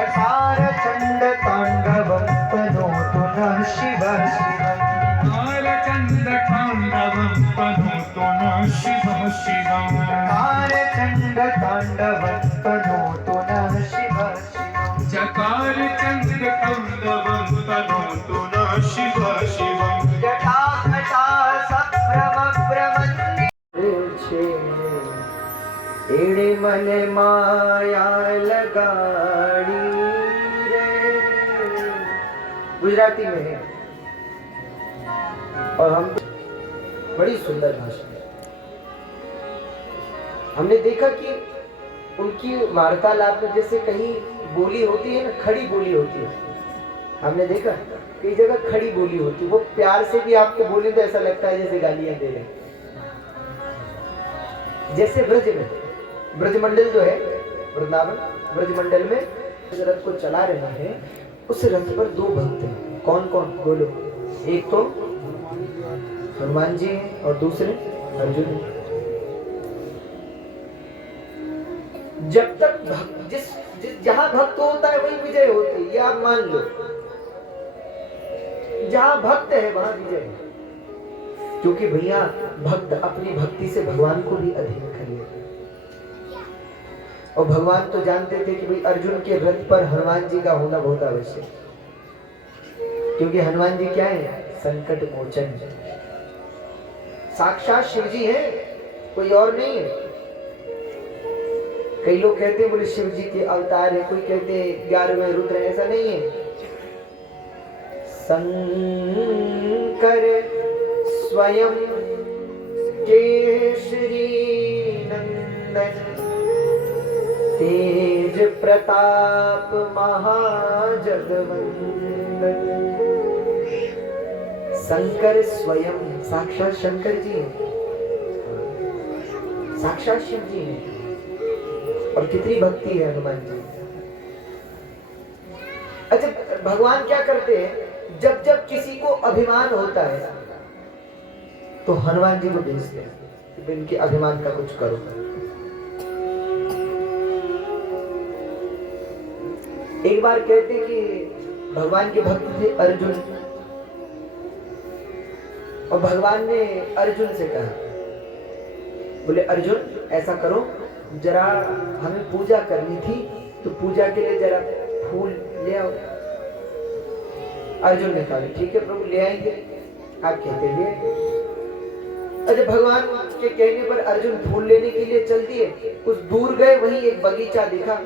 चकार चंड तांडवं तनोतु नः शिवः शिवम् कारचण्ड ताण्डवं तनोतु नः शिवः शिवम् कारचण्ड तांडवं तनोतु नः शिवः शिवम् चकारचण्ड ताण्डवं तनोतु नः शिवः शिवम् जटाकटा सभ्रमभ्रमन्ये छे एड़े मने माया लगाड़ी रे। गुजराती में है और हम बड़ी सुंदर भाषा है। हमने देखा कि उनकी वार्तालाप में जैसे कहीं बोली होती है ना, खड़ी बोली होती है। हमने देखा कई जगह खड़ी बोली होती है, वो प्यार से भी आपको बोले तो ऐसा लगता है जैसे गालियां दे रहे हैं। जैसे ब्रज में ब्रजमंडल जो है, वृंदावन ब्रजमंडल में रथ को चला रहे हैं, उस रथ पर दो भक्त हैं। कौन कौन बोलो? एक तो हनुमान जी हैं और दूसरे अर्जुन हैं। जब तक जिस जहां भक्त होता है वही विजय होती है, ये आप मान लो। जहां भक्त है वहां विजय है, क्योंकि भैया भक्त अपनी भक्ति से भगवान को भी अधीन कर लेते। और भगवान तो जानते थे कि भाई अर्जुन के रथ पर हनुमान जी का होना बहुत आवश्यक, क्योंकि हनुमान जी क्या है? संकट मोचन, साक्षात शिव जी है, कोई और नहीं है। कई लोग कहते हैं बोले शिव जी के अवतार है, कोई कहते हैं 11वें रुद्र, ऐसा नहीं है। शंकर स्वयं केशरी नंदन तेज प्रताप महाजगवंदन। शंकर स्वयं साक्षात शंकर जी हैं, साक्षात शिव जी हैं। और कितनी भक्ति है हनुमान जी। अच्छा, भगवान क्या करते हैं? जब जब किसी को अभिमान होता है तो हनुमान जी को भेजते हैं कि इनके अभिमान का कुछ करो। एक बार कहते कि भगवान के भक्त थे अर्जुन, और भगवान ने अर्जुन से कहा, बोले अर्जुन ऐसा करो, जरा हमें पूजा करनी थी तो पूजा के लिए जरा फूल ले आओ। अर्जुन ने कहा ठीक है प्रभु, ले आएंगे, आप कहते लिए। अरे भगवान के कहने पर अर्जुन फूल लेने के लिए चल दिए। कुछ दूर गए, वहीं एक बगीचा देखा।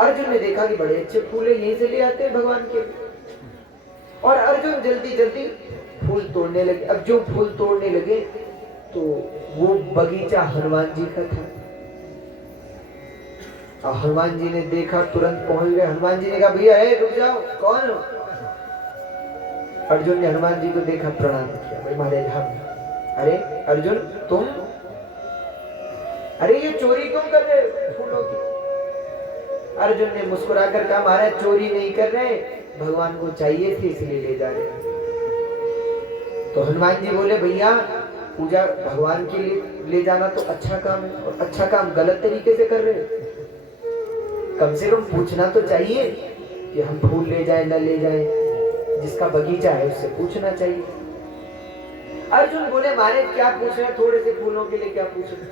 अर्जुन ने देखा कि बड़े अच्छे फूल है, यहीं से ले आते हैं भगवान के। और अर्जुन जल्दी जल्दी फूल तोड़ने लगे। अब जो फूल तोड़ने लगे तो वो बगीचा हनुमान जी का था। और हनुमान जी ने देखा, तुरंत पहुंच गए। हनुमान जी ने कहा भैया रुक जाओ, कौन हो? अर्जुन ने हनुमान जी को देखा, प्रणाम किया, भाई महाराज हम। अरे अर्जुन तुम, अरे ये चोरी क्यों कर रहे फूलों की? अर्जुन ने मुस्कुराकर कहा महाराज चोरी नहीं कर रहे, भगवान को चाहिए थी इसलिए ले जा रहे। तो हनुमान जी बोले भैया पूजा भगवान के लिए ले जाना तो अच्छा काम है, और अच्छा काम गलत तरीके से कर रहे हो। कम से कम पूछना तो चाहिए कि हम फूल ले जाए न ले जाए, जिसका बगीचा है उससे पूछना चाहिए। अर्जुन बोले महाराज क्या पूछना, थोड़े से फूलों के लिए क्या पूछना,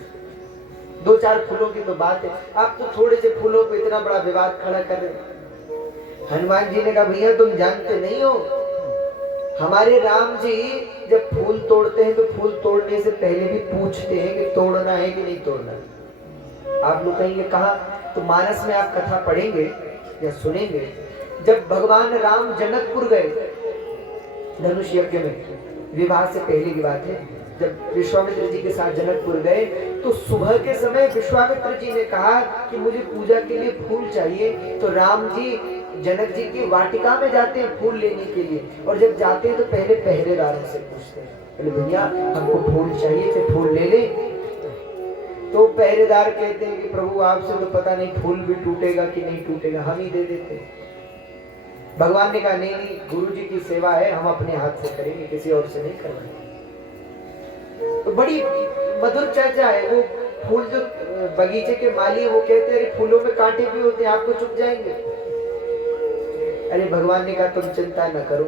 2-4 फूलों की तो बात है, आप तो थोड़े से फूलों पे इतना बड़ा विवाद खड़ा कर रहे। हनुमान जी ने कहा भैया तुम जानते नहीं हो, हमारे राम जी जब फूल तोड़ते हैं तो फूल तोड़ने से पहले भी पूछते हैं कि तोड़ना है कि नहीं तोड़ना। आप लोग कहेंगे कहा, तो मानस में आप कथा पढ़ेंगे या सुनेंगे, जब भगवान राम जनकपुर गए धनुष यज्ञ में, विवाह से पहले की बात है, जब विश्वामित्र जी के साथ जनकपुर गए तो सुबह के समय विश्वामित्र जी ने कहा कि मुझे पूजा के लिए फूल चाहिए। तो राम जी जनक जी की वाटिका में जाते हैं फूल लेने के लिए, और जब जाते हैं तो पहले पहरेदारों से पूछते हैं, बोले भैया हमको फूल चाहिए थे, फूल ले ले। तो पहरेदार कहते हैं कि प्रभु आपसे तो पता नहीं फूल भी टूटेगा कि नहीं टूटेगा, हम ही दे देते हैं। भगवान ने कहा नहीं नहीं, गुरु जी की सेवा है, हम अपने हाथ से करेंगे, किसी और से नहीं करवाएंगे। तो बड़ी मधुर चर्चा है। वो फूल जो बगीचे के माली वो कहते हैं फूलों में कांटे भी होते हैं, आपको चुभ जाएंगे। अरे भगवान ने कहा तुम चिंता न करो।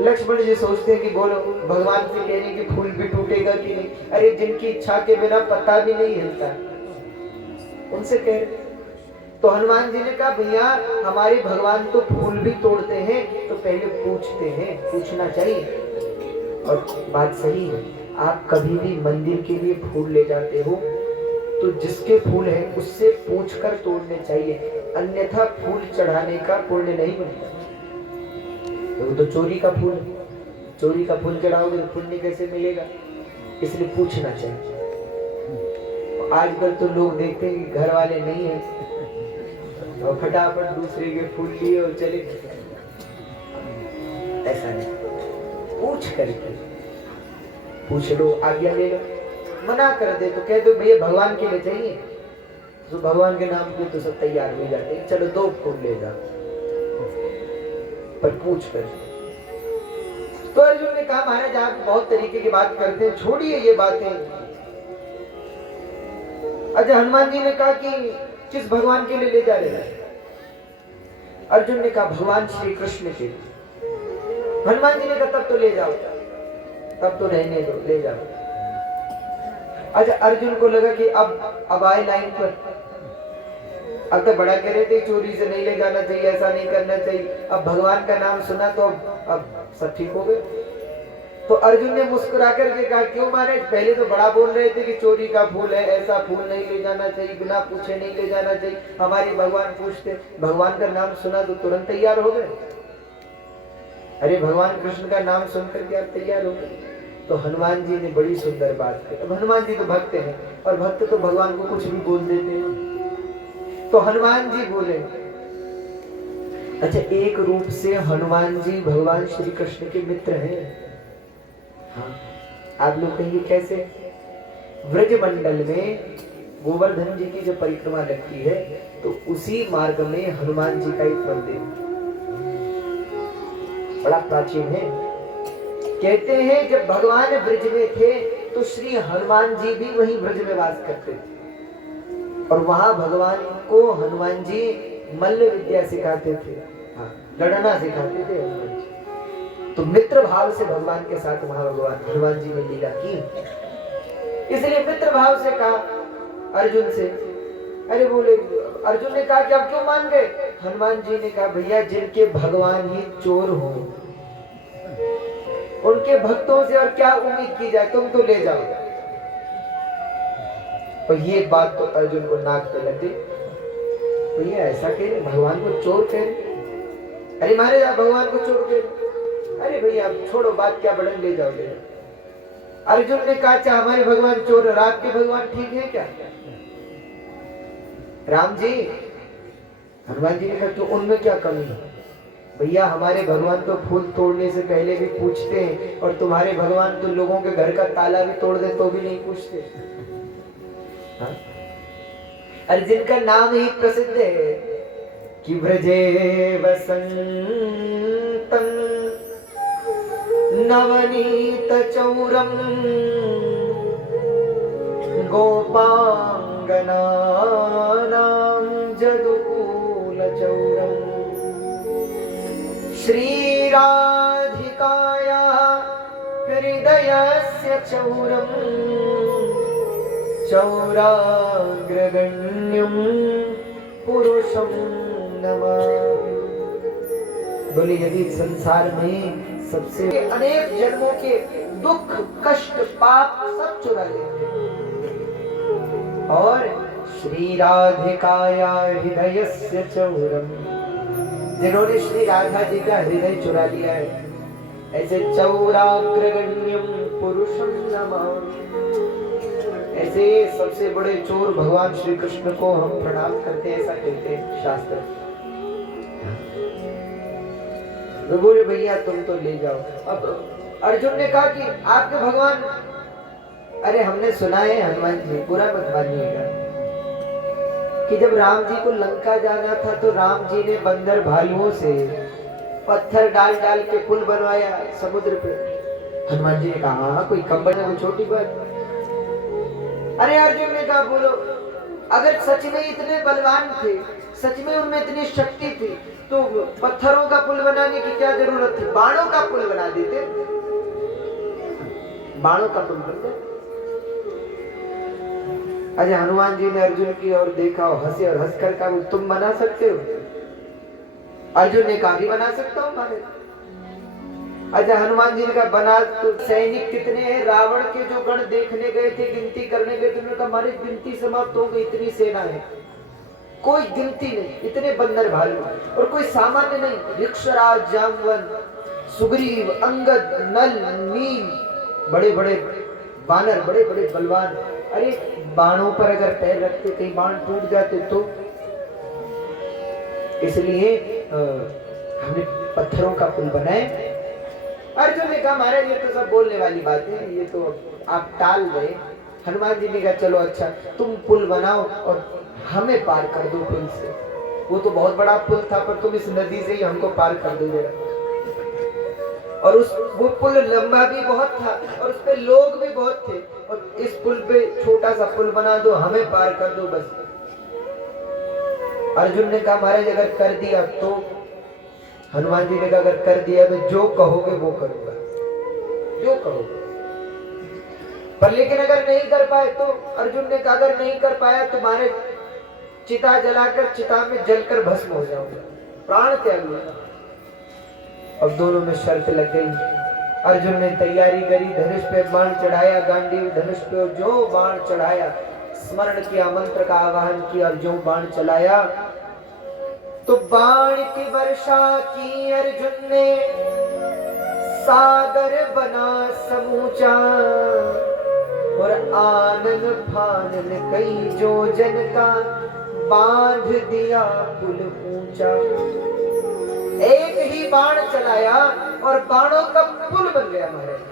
लक्ष्मण जी सोचते हैं कि बोलो भगवान से कहने की फूल भी टूटेगा कि नहीं, अरे जिनकी इच्छा के बिना पता भी नहीं हिलता उनसे कह रहे। तो हनुमान जी ने कहा भैया हमारे भगवान तो फूल भी तोड़ते हैं, तो पहले पूछते हैं, पूछना चाहिए। और बात सही है, आप कभी भी मंदिर के लिए फूल ले जाते हो तो जिसके फूल है उससे पूछकर तोड़ने चाहिए, अन्यथा फूल चढ़ाने का पुण्य नहीं मिलता। तो चोरी का फूल, चोरी का फूल चढ़ाओगे तो पुण्य कैसे मिलेगा, इसलिए पूछना चाहिए। आजकल तो लोग देखते हैं कि घर वाले नहीं है और फटाफट दूसरे के फूल लिए और चले। ऐसा नहीं, पूछ करके पूछ लो, आज्ञा ले लो। मना कर दे तो कह दो भैया भगवान के लिए चाहिए, तो भगवान के नाम पे तो सब तैयार हो जाते हैं, चलो 2 फूल ले जाओ, पर पूछ कर। तो अर्जुन ने कहा महाराज आप बहुत तरीके की बात करते हैं, छोड़िए ये बातें। अच्छा हनुमान जी ने कहा कि किस भगवान के लिए ले जा रहे हैं? अर्जुन ने कहा भगवान श्री कृष्ण के लिए। हनुमान जी ने कहा तब तो ले जाओ, तब तो रहने दो, ले जाओ। अच्छा अर्जुन को लगा कि अब आए लाइन पर, अब तो बड़ा कह रहे थे चोरी से नहीं ले जाना चाहिए, ऐसा नहीं करना चाहिए, अब भगवान का नाम सुना तो अब सब ठीक हो गए। तो अर्जुन ने मुस्कुरा करके कहा क्यों महाराज, पहले तो बड़ा बोल रहे थे कि चोरी का फूल है, ऐसा फूल नहीं ले जाना चाहिए, बिना पूछे नहीं ले जाना चाहिए, हमारे भगवान पूछते, भगवान का नाम सुना तो तुरंत तैयार हो गए। अरे भगवान कृष्ण का नाम सुनकर के आप तैयार हो गए। तो हनुमान जी ने बड़ी सुंदर बात कही। अब हनुमान जी तो भक्त हैं और भक्त तो भगवान को कुछ भी बोल देते हैं। तो हनुमान जी बोले, अच्छा एक रूप से हनुमान जी भगवान श्री कृष्ण के मित्र हैं। हाँ, आप लोग कहिए कैसे? व्रज मंडल में गोवर्धन जी की जो परिक्रमा लगती है तो उसी मार्ग में हनुमान जी का एक मंदिर बड़ा प्राचीन है। कहते हैं जब भगवान ब्रज में थे तो श्री हनुमान जी भी वहीं ब्रज में वास करते थे और वहां भगवान को हनुमान जी मल्ल विद्या सिखाते थे, हाँ, लड़ना सिखाते थे हनुमान जी। तो मित्र भाव से भगवान के साथ वहां भगवान हनुमान जी ने लीला की। इसलिए मित्र भाव से कहा अर्जुन से, अरे बोले अर्जुन ने कहा कि अब क्यों मान गए? हनुमान जी ने कहा भैया जिनके भगवान ही चोर हो उनके भक्तों से और क्या उम्मीद की जाए, तुम तो ले जाओ। और ये बात तो अर्जुन को नाक पे लग गई। भैया ऐसा कह रहे, भगवान को चोर कह रहे? अरे महाराज आप भगवान को चोर कह रहे? अरे भैया आप छोड़ो बात, क्या बड़न ले जाओगे। अर्जुन ने कहा अच्छा हमारे भगवान चोर, रात के भगवान ठीक है क्या? राम जी, हनुमान जी ने कहा तो उनमें क्या कमी है? भैया हमारे भगवान तो फूल तोड़ने से पहले भी पूछते हैं और तुम्हारे भगवान तो लोगों के घर का ताला भी तोड़ दे तो भी नहीं पूछते। हाँ? अरे जिनका नाम ही प्रसिद्ध है कि ब्रजे वसंतं नवनीत चौरम गोपांगनानां जदुकूल चौरम श्रीराधिकाया हृदयस्य चौरम चौराग्रगण्यं पुरुषं नमामि। बोले यदि संसार में सबसे अनेक जन्मों के दुख कष्ट पाप सब चुरा लेते और श्री राधिकाया हृदयस्य चौरम, जिन्होंने श्री राधा जी का हृदय चुरा लिया है, ऐसे चौराग्रगण्यम पुरुषं नमामि, ऐसे सबसे बड़े चोर भगवान श्री कृष्ण को हम प्रणाम करते हैं, ऐसा कहते हैं शास्त्र। तो बोले भैया तुम तो ले जाओ। अब अर्जुन ने कहा कि आपके भगवान, अरे हमने सुना है हनुमान जी, बुरा मत मानिएगा, कि जब राम जी को लंका जाना था तो राम जी ने बंदर भालुओं से पत्थर डाल डाल के पुल बनवाया समुद्र पे। हनुमान जी ने कहा हाँ कोई कम बना, कोई छोटी बात। अरे अर्जुन ने कहा बोलो अगर सच में इतने बलवान थे, सच में उनमें इतनी शक्ति थी, तो पत्थरों का पुल बनाने की क्या जरूरत थी, बाणों का पुल बना देते, बाणों का पुल बन जाए। अजय हनुमान जी ने अर्जुन की ओर देखा और हंसे और हंसकर कहा तुम बना सकते हो? अर्जुन ने कहा भी बना सकता हूं महाराज। अच्छा हनुमान जी ने कहा बना। तो सैनिक कितने हैं? रावण के जो गण देखने गए थे, गिनती करने गए थे, उन्होंने कहा हमारी गिनती समाप्त हो गई, इतनी सेना है, कोई गिनती नहीं, इतने बंदर भालू, और कोई सामान्य नहीं। ऋक्षराज, जामवंत, सुग्रीव, अंगद, नल, नील, बड़े बड़े बानर, बड़े बड़े बलवान। अरे बाणों पर अगर पैर रखते कहीं बाण टूट जाते तो, इसलिए हमने पत्थरों का पुल बनाए। अर्जुन ने कहा महाराज ये तो सब बोलने वाली बात है, ये तो आप टाल गए। हनुमान जी ने कहा चलो अच्छा तुम पुल बनाओ और हमें पार कर दो पुल से। वो तो बहुत बड़ा पुल था, पर तुम इस नदी से ही हमको पार कर दो जरा। और वो पुल लंबा भी बहुत था और उस पे लोग भी बहुत थे, और इस पुल पे छोटा सा पुल बना दो, हमें पार कर दो बस। अर्जुन ने कहा महाराज अगर कर दिया तो? हनुमान जी ने कहा अगर कर दिया तो जो कहोगे वो करूंगा, जो कहोगे। पर लेकिन अगर नहीं कर पाए तो? अर्जुन ने कहा अगर नहीं कर पाया तुम्हारे चिता जलाकर चिता में जलकर भस्म हो जाऊंगा, प्राण त्याग लूंगा। अब दोनों में शर्त लग गई। अर्जुन ने तैयारी करी, धनुष पे बाण चढ़ाया, गांडीव धनुष पे जो बाण चढ़ाया, स्मरण किया, मंत्र का आवाहन किया और जो बाण चलाया तो बाण की वर्षा की अर्जुन ने, सागर बना समूचा, और आनन फानन कई जोजन का, बांध दिया पुल ऊंचा। एक ही बाण चलाया और बाणों का पुल बन गया महाराज।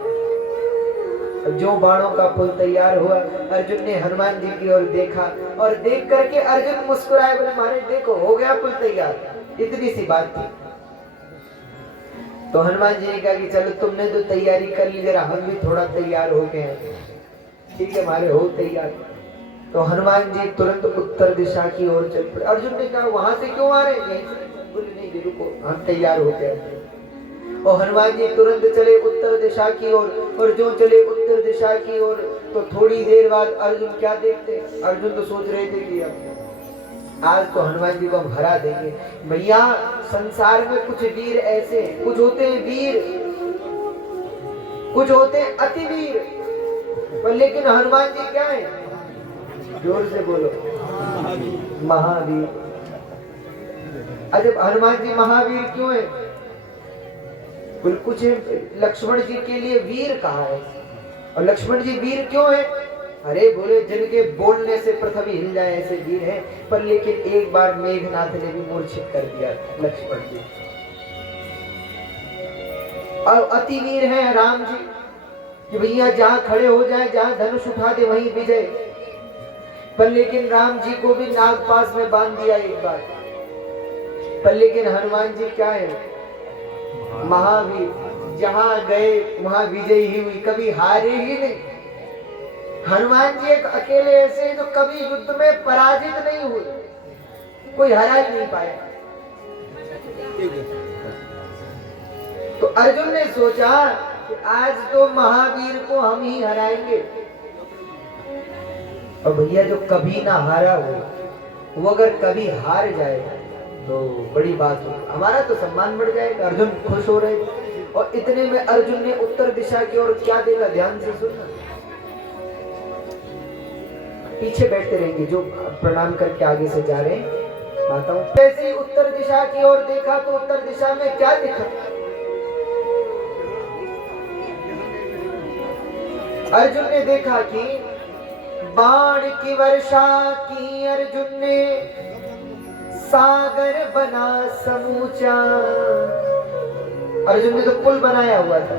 जो बाणों का पुल तैयार हुआ, अर्जुन ने हनुमान जी की ओर देखा और देख करके अर्जुन मुस्कुराए, बोले महाराज देखो हो गया पुल तैयार, इतनी सी बात थी। तो हनुमान जी ने कहा कि चलो तुमने तो तैयारी कर ली, जरा हम भी थोड़ा तैयार हो गए हैं, ठीक है हमारे हो तैयार। तो हनुमान जी तुरंत उत्तर दिशा की ओर चल पड़े। अर्जुन ने कहा वहां से क्यों आ रहे हैं? बोले नहीं रुको हम तैयार हो गए। और हनुमान जी तुरंत चले उत्तर दिशा की ओर, और जो चले उत्तर दिशा की ओर तो थोड़ी देर बाद अर्जुन क्या देखते? अर्जुन तो सोच रहे थे कि आज तो हनुमान जी को हम हरा देंगे। भैया संसार में कुछ वीर ऐसे, कुछ होते हैं वीर, कुछ होते हैं अति वीर, पर लेकिन हनुमान जी क्या है? जोर से बोलो, महावीर। अजब हनुमान जी महावीर क्यों है? कुछ लक्ष्मण जी के लिए वीर कहा है, और लक्ष्मण जी वीर क्यों है? अरे बोले जिनके बोलने से पृथ्वी हिल जाए ऐसे वीर हैं। पर लेकिन एक बार मेघनाथ ने भी मूर्छित कर दिया लक्ष्मण जी। और अति वीर है राम जी कि भैया जहां खड़े हो जाए, जहां धनुष उठा दे वहीं विजय। पर लेकिन राम जी को भी नागपास में बांध दिया एक बार। पर लेकिन हनुमान जी क्या है? महावीर, जहां गए वहां विजय ही हुई, कभी हारे ही नहीं। हनुमान जी एक अकेले ऐसे हैं जो कभी युद्ध में पराजित नहीं हुए, कोई हरा ही नहीं पाया। तो अर्जुन ने सोचा कि आज तो महावीर को हम ही हराएंगे। और भैया जो कभी ना हारा हो, वो अगर कभी हार जाए तो बड़ी बात हो, हमारा तो सम्मान बढ़ जाएगा। अर्जुन खुश हो रहे थे, और इतने में अर्जुन ने उत्तर दिशा की ओर क्या देखा? ध्यान से सुनना, पीछे बैठते रहेंगे जो प्रणाम करके आगे से जा रहे हैं माताओं। जैसे ही उत्तर दिशा की ओर देखा तो उत्तर दिशा में क्या दिखा? अर्जुन ने देखा कि बाण की वर्षा की अर्जुन ने, सागर बना समूचा। अर्जुन ने तो पुल बनाया हुआ था,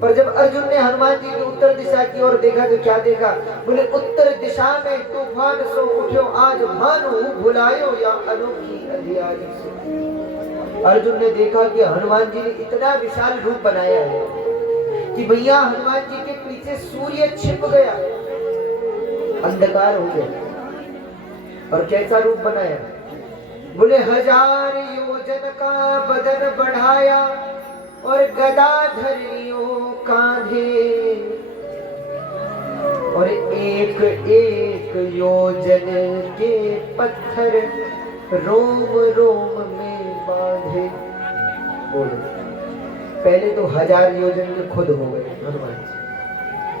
पर जब अर्जुन ने हनुमान जी की उत्तर दिशा की ओर देखा तो क्या देखा? बोले उत्तर दिशा में तूफान सो उठ्यो, आज भानु भुलायो या अनोखी अधियारी सो। अर्जुन ने देखा कि हनुमान जी ने इतना विशाल रूप बनाया है कि भैया हनुमान जी के पीछे सूर्य छिप गया, अंधकार हो गया। और कैसा रूप बनाया? बोले 1000 योजन का बदन बढ़ाया और गदा धर लियो कांधे, और एक एक योजन के पत्थर रोम रोम में बांधे। बोलो, पहले तो 1000 योजन के खुद हो गए हनुमान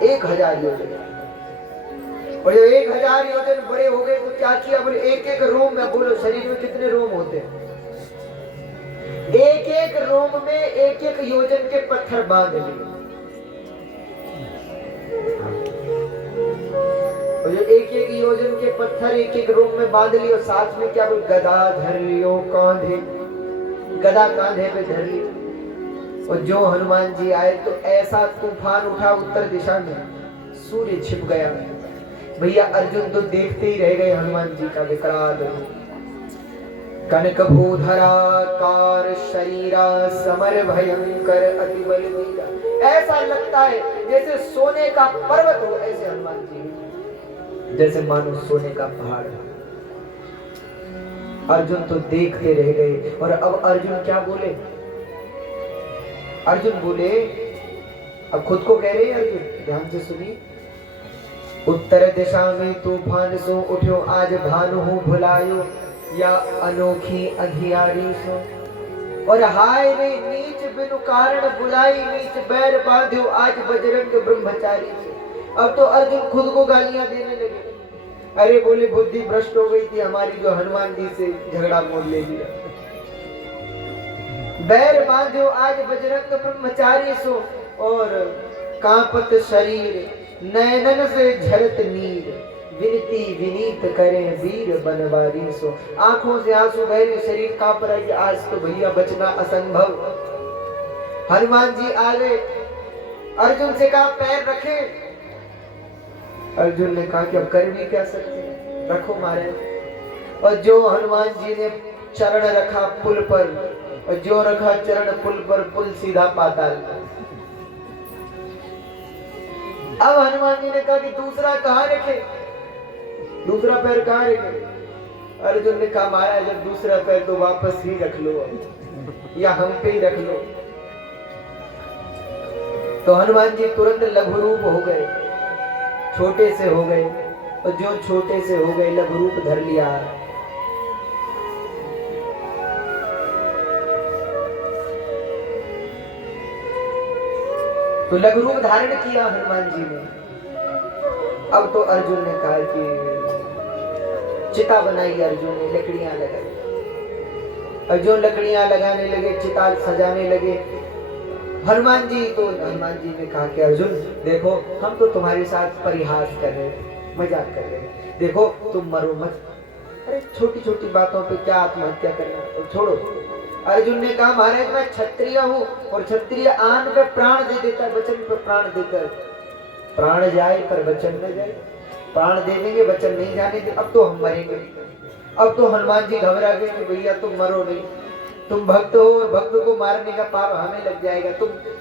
जी, 1000 योजन। और जब 1000 योजन बड़े हो गए तो क्या किया, बोले एक एक रोम में, बोलो शरीर में कितने रोम होते हैं, एक एक रोम में एक एक योजन के पत्थर बांध लिए। और जो एक एक योजन के पत्थर एक एक रोम में बांध लिए, और साथ में क्या बोल, गदा धर लियो कांधे, गदा कांधे पे धर ली। और जो हनुमान जी आए तो ऐसा तूफान उठा उत्तर दिशा में, सूर्य छिप गया। भैया अर्जुन तो देखते ही रह गए हनुमान जी का विकराल रूप। कनक भूधराकार शरीरा समर भयंकर अति बलवीरा। ऐसा लगता है जैसे सोने का पर्वत हो, ऐसे हनुमान जी जैसे मानो सोने का पहाड़। अर्जुन तो देखते रह गए। और अब अर्जुन क्या बोले, अर्जुन बोले, अब खुद को कह रहे हैं अर्जुन, ध्यान से सुनिए। उत्तर दिशा में तूफान सो उठ्यो, आज भानु हूँ भुलायो, या अनोखी अंधियारी सो। और हाय रे नीच बिनु कारण बुलाई, नीच बैर बांध्यो, आज बजरंग ब्रह्मचारी से। अब तो अर्जुन खुद को गालियां देने लगे। अरे बोले बुद्धि भ्रष्ट हो गई थी हमारी, जो हनुमान जी से झगड़ा मोड़ ले लिया। बैर बांध्यो आज बजरंग ब्रह्मचारी सो, और कांपत शरीर नयनन से झरत नीर, विनती विनीत करें वीर बनवारी सो। आंखों से आंसू बह रहे, शरीर कांप रहा है कि आज तो भैया बचना असंभव। हनुमान जी आ गए, अर्जुन से कहा पैर रखे। अर्जुन ने कहा कि अब कर भी क्या सकते हैं, रखो महाराज। और जो हनुमान जी ने चरण रखा पुल पर, और जो रखा चरण पुल पर, पुल सीधा पाताल। अब हनुमान जी ने कहा कि दूसरा कहाँ रखे, दूसरा पैर कहाँ रखे। अर्जुन ने कहा महाराज जब दूसरा पैर तो वापस ही रख लो, या हम पे ही रख लो। तो हनुमान जी तुरंत लघु रूप हो गए, छोटे से हो गए। और जो छोटे से हो गए लघु रूप धर लिया। तो लघु रूप धारण किया हनुमान जी ने। अब तो अर्जुन ने कहा कि चिता बनाई, अर्जुन ने लकड़ियां लगाई। और जो लकड़ियां लगाने लगे, चिता सजाने लगे, हनुमान जी ने कहा कि अर्जुन देखो, हम तो तुम्हारे साथ परिहास कर रहे हैं, मजाक कर रहे हैं, देखो तुम मरो मत। अरे छोटी छोटी बातों पे क्या आत्महत्या करना, तो छोड़ो। अर्जुन ने कहा महाराज मैं क्षत्रिय हूँ, और क्षत्रिय आन पे प्राण दे देता है, वचन पे प्राण देकर। प्राण जाए पर वचन न जाए, प्राण दे देंगे वचन नहीं जाने दे। अब तो हम मरेंगे। अब तो हनुमान जी घबरा गए कि भैया तुम मरो नहीं, तुम भक्त हो, भक्त को मारने का पाप हमें लग जाएगा,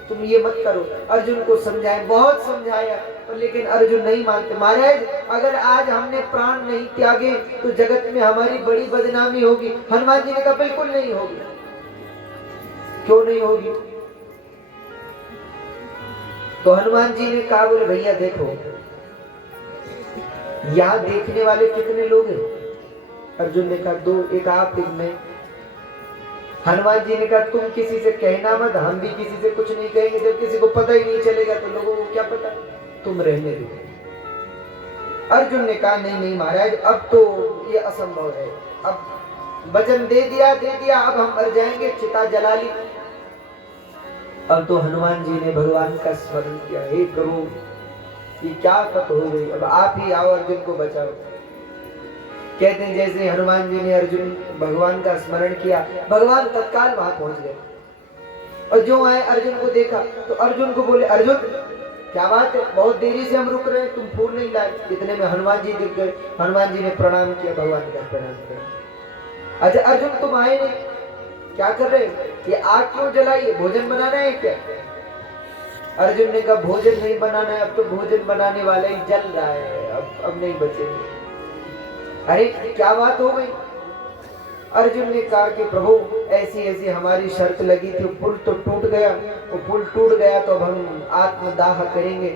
तुम ये मत करो। अर्जुन को समझाए, बहुत समझाया, पर लेकिन अर्जुन नहीं मानते। महाराज अगर आज हमने प्राण नहीं त्यागे तो जगत में हमारी बड़ी बदनामी होगी। हनुमान जी ने कहा बिल्कुल नहीं होगी। क्यों नहीं होगी? तो हनुमान जी ने कहा बोले भैया देखो, यहाँ देखने वाले कितने लोग हैं? अर्जुन ने कहा 2, एक आप एक मैं। हनुमान जी ने कहा तुम किसी से कहना मत, हम भी किसी से कुछ नहीं कहेंगे। जब किसी को पता ही नहीं चलेगा तो लोगों को क्या पता, तुम रहने दो। अर्जुन ने कहा नहीं नहीं महाराज, अब तो ये असंभव है। अब वचन दे दिया, अब हम मर जाएंगे, चिता जला ली। अब तो हनुमान जी ने भगवान का स्मरण किया, हे प्रभु ये क्या बात हो गई, अब आप ही आओ अर्जुन को बचाओ। कहते हैं जैसे हनुमान जी ने अर्जुन भगवान का स्मरण किया, भगवान तत्काल वहां पहुंच गए। और जो आए अर्जुन को देखा तो अर्जुन को बोले अर्जुन क्या बात है, बहुत देरी से हम रुक रहे हैं, तुम फूल नहीं लाए। इतने में हनुमान जी दिख गए। हनुमान जी ने प्रणाम किया, भगवान का प्रणाम किया। अच्छा अर्जुन तुम आए नहीं, क्या कर रहे हो? ये आग क्यों जलाई, भोजन बनाना है क्या? अर्जुन ने कहा भोजन नहीं बनाना है, अब तो भोजन बनाने वाला ही जल रहा है, अब नहीं बचेंगे। अरे क्या बात हो गई? अर्जुन ने कहा कि प्रभु ऐसी ऐसी हमारी शर्त लगी थी, पुल तो टूट गया, वो पुल टूट गया तो अब हम आत्मदाह करेंगे।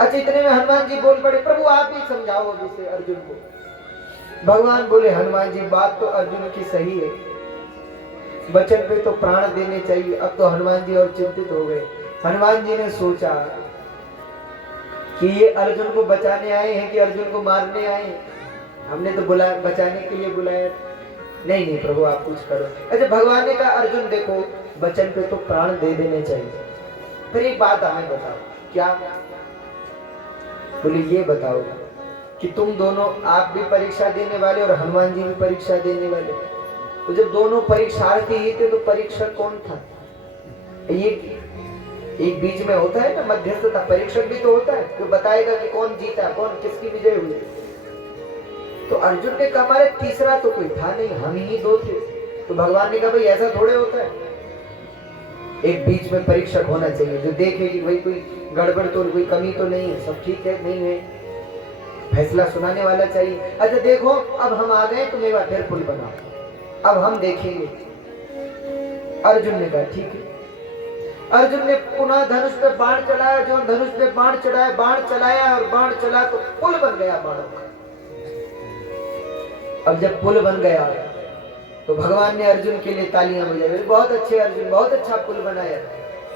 अच्छा, इतने में हनुमान जी बोल पड़े, प्रभु आप ही समझाओ अब इसे अर्जुन को। भगवान बोले, हनुमान जी बात तो अर्जुन की सही है, वचन पे तो प्राण देने चाहिए। अब तो हनुमान जी और चिंतित हो गए। हनुमान जी ने सोचा कि ये अर्जुन को बचाने आए हैं कि अर्जुन को मारने आए हैं, हमने तो बुलाया, बचाने के लिए बुलाया। नहीं नहीं प्रभु आप कुछ करो। अच्छा, भगवान ने कहा अर्जुन देखो वचन पे तो प्राण दे देने चाहिए, फिर एक बात हमें बताओ। क्या? बोले ये बताओ कि तुम दोनों, आप भी परीक्षा देने वाले और हनुमान जी भी परीक्षा देने वाले, तो जब दोनों परीक्षार्थी ही थे तो परीक्षक कौन था? ये एक बीच में होता है ना मध्यस्थता, परीक्षक भी तो होता है, जो बताएगा कि कौन जीता, कौन किसकी विजय हुई। तो अर्जुन ने कहा हमारे तीसरा तो कोई था नहीं, हम ही दो थे। तो भगवान ने कहा भाई ऐसा थोड़े होता है, एक बीच में परीक्षक होना चाहिए जो देखे कि भाई कोई गड़बड़ तो, कोई कमी तो नहीं है, सब ठीक है नहीं है, फैसला सुनाने वाला चाहिए। अच्छा देखो अब हम आ गए, तुम एक बार फिर पुल बनाओ, अब हम देखेंगे। अर्जुन ने कहा ठीक है। अर्जुन ने पुनः धनुष पे बाण चलाया, जो धनुष पे बाण चढ़ाया, बाण चलाया और बाण चला तो पुल बन गया बाणों का। अब जब पुल बन गया तो भगवान ने अर्जुन के लिए तालियां बजाई, बहुत अच्छे अर्जुन, बहुत अच्छा पुल बनाया।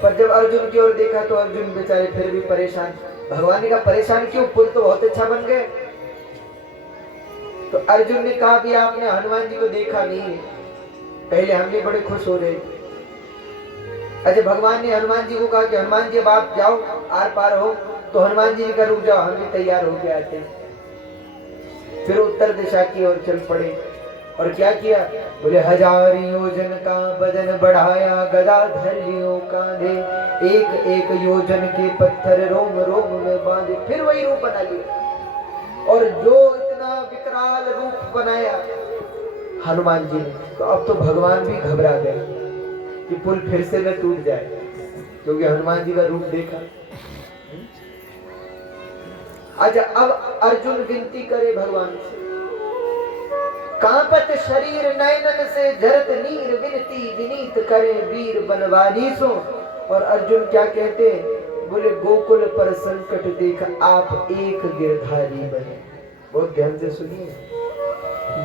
पर जब अर्जुन की ओर देखा तो अर्जुन बेचारे फिर भी परेशान। भगवान ने कहा परेशान क्यों, पुल तो बहुत अच्छा बन गया। तो अर्जुन ने कहा भी आपने हनुमान जी को देखा नहीं है, पहले हम भी बड़े खुश हो रहे थे। अच्छा, भगवान ने हनुमान जी को कहा कि हनुमान जी अब आप जाओ, आर पार हो। तो हनुमान जी ने कहा रुक जाओ, हम भी तैयार होके आते हैं। फिर उत्तर दिशा की ओर चल पड़े और क्या किया? बोले 1000 योजन का बदन बढ़ाया, गदाधर लियो कांधे, एक एक योजन के पत्थर रोम रोम में बांधे। फिर वही रूप बना लिया और जो इतना विकराल रूप बनाया हनुमान जी ने, तो अब तो भगवान भी घबरा गए कि पुल फिर से न टूट जाए, क्योंकि हनुमान जी का रूप देखा। अच्छा, अब अर्जुन विनती करे भगवान से, कांपत शरीर नयनन से झरत नीर, विनती विनीत करे वीर बनवानी सो। और अर्जुन क्या कहते हैं? बोले गोकुल पर संकट देख आप एक गिरधारी बने। बहुत ध्यान से सुनिए,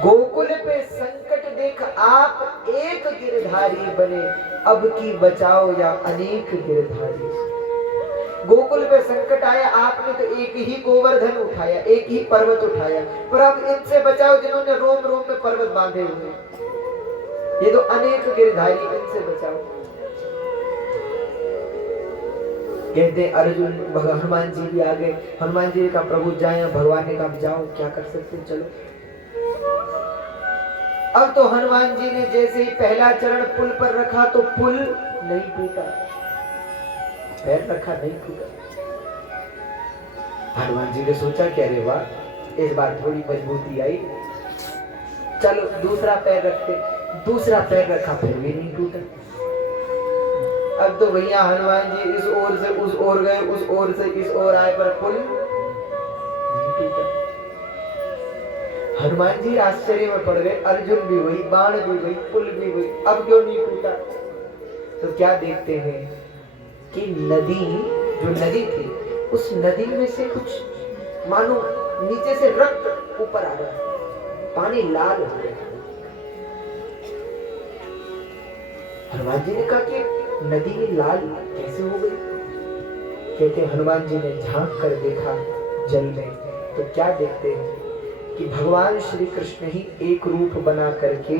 गोकुल पे संकट देख आप एक गिरधारी बने, अब की बचाओ या अनेक गिरधारी। गोकुल पे संकट आया, आपने तो एक ही गोवर्धन उठाया, एक ही पर्वत उठाया, पर अब इनसे बचाओ जिन्होंने रोम रोम में पर्वत बांधे हुए, ये तो अनेक गिरधारी, इनसे बचाओ। कहते अर्जुन, हनुमान जी भी आ गए। हनुमान जी का प्रभु जाए, भगवान ने कहा जाओ, क्या कर सकते, चलो। अब तो हनुमान जी ने जैसे ही पहला चरण पुल पर रखा तो पुल नहीं टूटा, पैर रखा नहीं टूटा। हनुमान जी ने सोचा कि अरे वाह, इस बार थोड़ी मजबूती आई, चलो दूसरा पैर रखते। दूसरा पैर रखा, फिर भी नहीं टूटा। अब तो भैया हनुमान जी इस ओर से उस ओर गए, उस ओर से इस ओर आए, पर पुल नहीं टूटा। हनुमान जी आश्चर्य में पड़ गए, अर्जुन भी वही, बाण भी वही, पुल भी वही, अब क्यों नहीं टूटा? तो क्या देखते हैं कि नदी, जो नदी थी, उस नदी में से कुछ मानो नीचे से रक्त ऊपर आ रहा है, पानी लाल हो गया। हनुमान जी ने कहा कि नदी लाल कैसे हो गई? कहते हनुमान जी ने झांक कर देखा जल में, तो क्या देखते हैं कि भगवान श्री कृष्ण ही एक रूप बना करके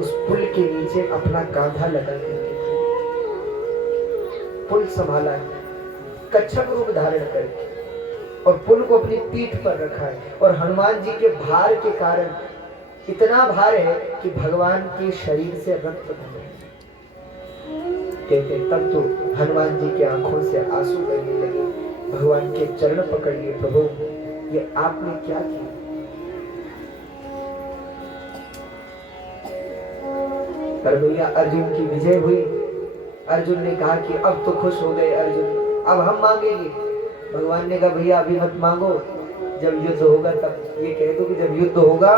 उस पुल के नीचे अपना कांधा लगा करके पुल संभाला है, कच्छप रूप धारण करके, और पुल को अपनी पीठ पर रखा है। और हनुमान जी के भार के कारण, इतना भार है कि भगवान के शरीर से रक्त बह रहे। कहते तब तो हनुमान जी के आंखों से आंसू बहने लगे, भगवान के चरण पकड़ लिए, प्रभु ये आपने क्या किया? पर भैया अर्जुन की विजय हुई। अर्जुन ने कहा कि अब तो खुश हो गए अर्जुन, अब हम मांगेंगे। भगवान ने कहा भैया अभी मत मांगो, जब युद्ध होगा तब। ये कह दो कि जब युद्ध होगा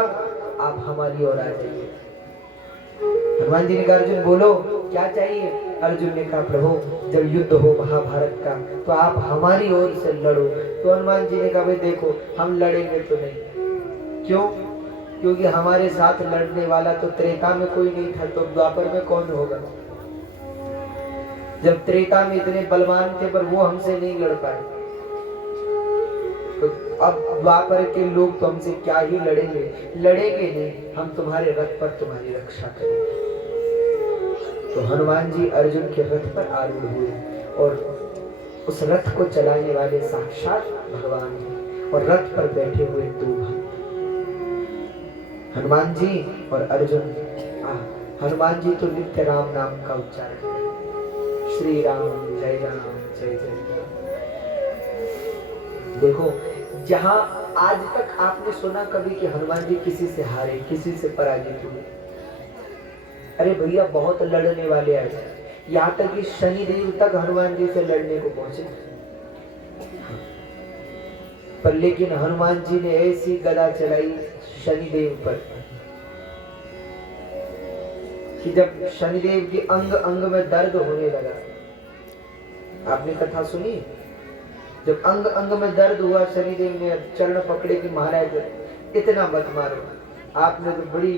आप हमारी ओर आ जाइए। हनुमान जी ने कहा अर्जुन बोलो क्या चाहिए। अर्जुन ने कहा प्रभु जब युद्ध हो महाभारत का तो आप हमारी ओर से लड़ो। तो हनुमान जी ने कहा भाई देखो हम लड़ेंगे तो नहीं। क्यों? क्योंकि हमारे साथ लड़ने वाला तो त्रेता में कोई नहीं था, तो द्वापर में कौन होगा। जब त्रेता में इतने बलवान थे पर वो हमसे नहीं लड़ पाए, तो अब द्वापर के लोग तो हमसे क्या ही लड़ेंगे। लड़ेंगे नहीं, हम तुम्हारे रथ पर तुम्हारी रक्षा करेंगे। तो हनुमान जी अर्जुन के रथ पर आरूढ़ हुए और उस रथ को चलाने वाले साक्षात भगवान हैं और रथ पर बैठे हुए दो भक्त हनुमान जी और अर्जुन। हनुमान जी तो नित्य राम नाम का उच्चारण करते, श्री राम जय जय राम। देखो जहां आज तक आपने सुना कभी कि हनुमान जी किसी से हारे, किसी से पराजित हुए? अरे भैया बहुत लड़ने वाले आए, यहाँ तक कि शनिदेव तक हनुमान जी से लड़ने को पहुंचे। पर लेकिन हनुमान जी ने ऐसी गदा चलाई शनिदेव पर कि जब शनिदेव के अंग अंग में दर्द होने लगा। आपने कथा सुनी? जब अंग अंग में दर्द हुआ शनिदेव ने चरण पकड़े कि महाराज इतना मत मारो, आपने तो बड़ी